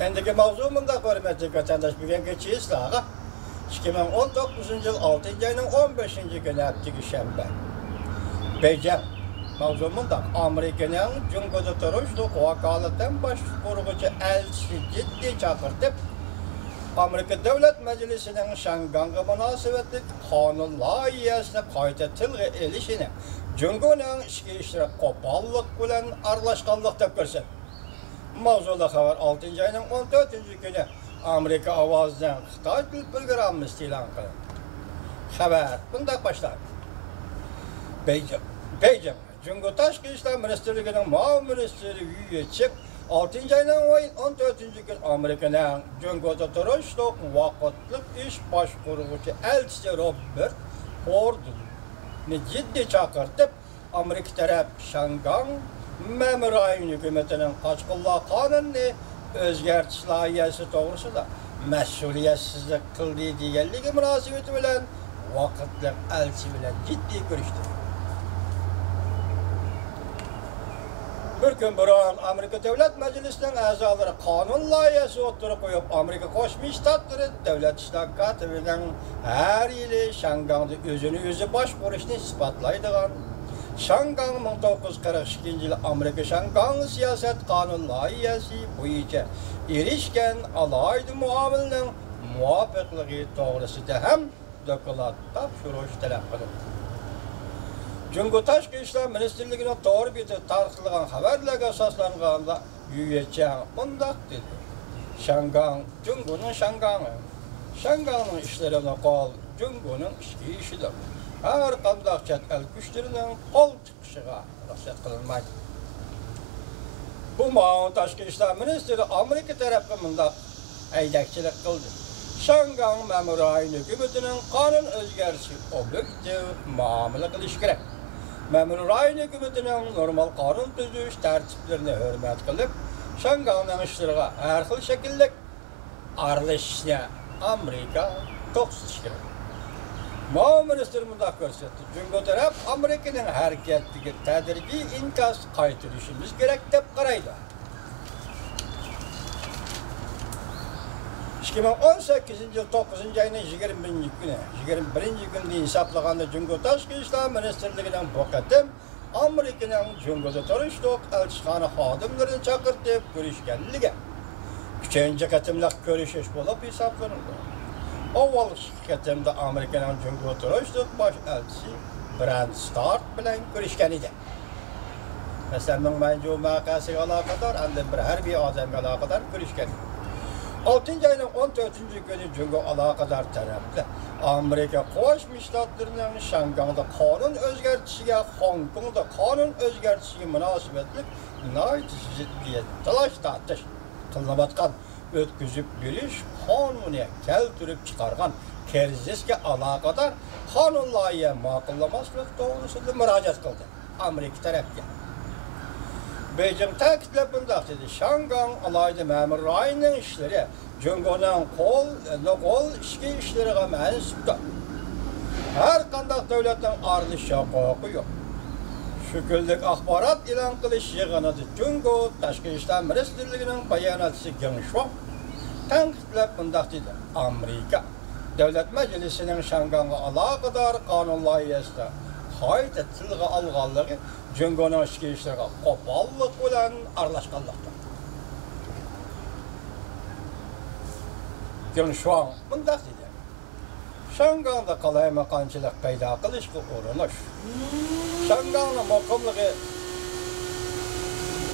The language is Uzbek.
Endiki mavzumunda hörmetli vatandaş bugün geçiyislağı 2019 yıl 6. ayının 15. günü hafti şembe. Beycan mavzumunda Amerika'nın Cumhuriyeti teröristlik vakalıdan baş kurgucu elçisi ciddi çakırtıp Amerika Devlet Meclisi'nin Şangang'a münasebetli kanun layihasına kayıta tilg'i elişini Cumhuriyet'in içki işleri kopallık bilen arlaşkanlık dep görsen. Mavzuda haber 6. ayının 14. günü Amerika avazdan Xitay dil programımız ilan kılındı. Haber bundan başlar. Beycan, Cumhuriyet Taşkı İşler Ministerliği'nin Mavi Ministeri üyesi 6. ayının 14. gün Amerika'nın Cumhuriyet teröristlik vakıtlık iş başkurucusu elçisi Robert Ford'u ciddi çakırtıp Amerika taraf Şangang Memurayın hükümetinin kaçkılla kanunu özgertiş layihası doğrusunda mesuliyetsizlik kıldığı diğerliği münasebeti bilen vakıtlık elçi bilen ciddi görüştü. Bir gün buran Amerika Devlet Meclisi'nin azaları kanun layihası oturup koyup Amerika Koşmuş Ştatları Devlet İşler Katibi'nin her yılı Şangang'da özünü başkuruşunu ispatlaydıgan Şangang 1942 yılı Amerika Şangang siyaset kanun layihası boyunca erişken alaylı muamilinin muvaffaklığı doğrusunda hem dokulatta şuruş talep kılındı. Cumhuriyet Taşkı İşler Ministerliği'nin doğru bir tartışılan haberlerine esaslanğanda üyeceğim bundak dedi. Şangang, Cumhur'un Şangang'ı. Şangang'ın işlerine kol, Cumhur'un işki işidir. Her kandak çet el güçlerinin kol çıkışına ruhsat kılınmaydı. Bu Mavi Taşkı İşler Ministeri Amerika tarafından eydekçilik kıldı. Şangang Memurayın hükümetinin kanun özgerisi objektif muamele kılış gerek. Memurayın hükümetinin normal kanun tüzüş tertiplerine hürmet kılıp Şangang'ın işlerine her xil şekilde aralışışına Amerika toksuz gerek. Mavi Minister mündak görsetti. Cumhuriyet taraf Amerika'nın hareketliği tedrici inkas kaytırışımız gerek dep karaydı. 2018 yıl 9. ayının 21. günü hesaplaganda Cumhuriyet Taşkı İşler Ministerliği'nin bu qatim Amerika'nın Cumhuriyet teröristlik elçixana xodimlarini chaqirtib görüşkenligi. 3. qatimliq görüşüş bolup hesaplanıldı. Avval qatimda Amerika'nın Cumhuriyet teröristlik baş elçisi Brand Stark bilan görüşken idi. Mesela mencu maqasiga alaqadar endi bir harbiy odamga alaqadar görüşken. 6. ayının 14. günü Cumhuriyet alaqadar taraflı Amerika Qo'shma Shtatlarının Şangang'da kanun özgertisiga, Hong Kong'da kanun özgertisiga münasebetli ciddi talaş tartış qılınabatqan ötküzüp berish qonuni keltirib chiqargan kerzisga alaqadar kanun loyiha ma'qullamaslik to'g'risida murojaat qildi Amerika tarafga. Beijing ta'kidlab bundoq dedi. Şangang alaylı memurayının işleri Cumhuriyet'in kol işki işleriga mansubdir. Her qanday devletin arilish huquqi yo'q. Şükürlük axborot e'lon qilish yig'inida Cumhuriyet Tashqi ishlar Ministerligining bayonotchisi Geng Shuang ta'kidlab bundoq dedi. Amerika Devlet Meclisi'nin Şangang'a aloqador qonun loyihasida qayta tilga olganligi Cumhuriyet'in ishki ishlariga qo'pollik bilan aralashganlikdir. Geng Shuang bundoq dedi. Şangang'da qalaymaqonchilik paydo qilishga urinish, Şangang'ning muqimligi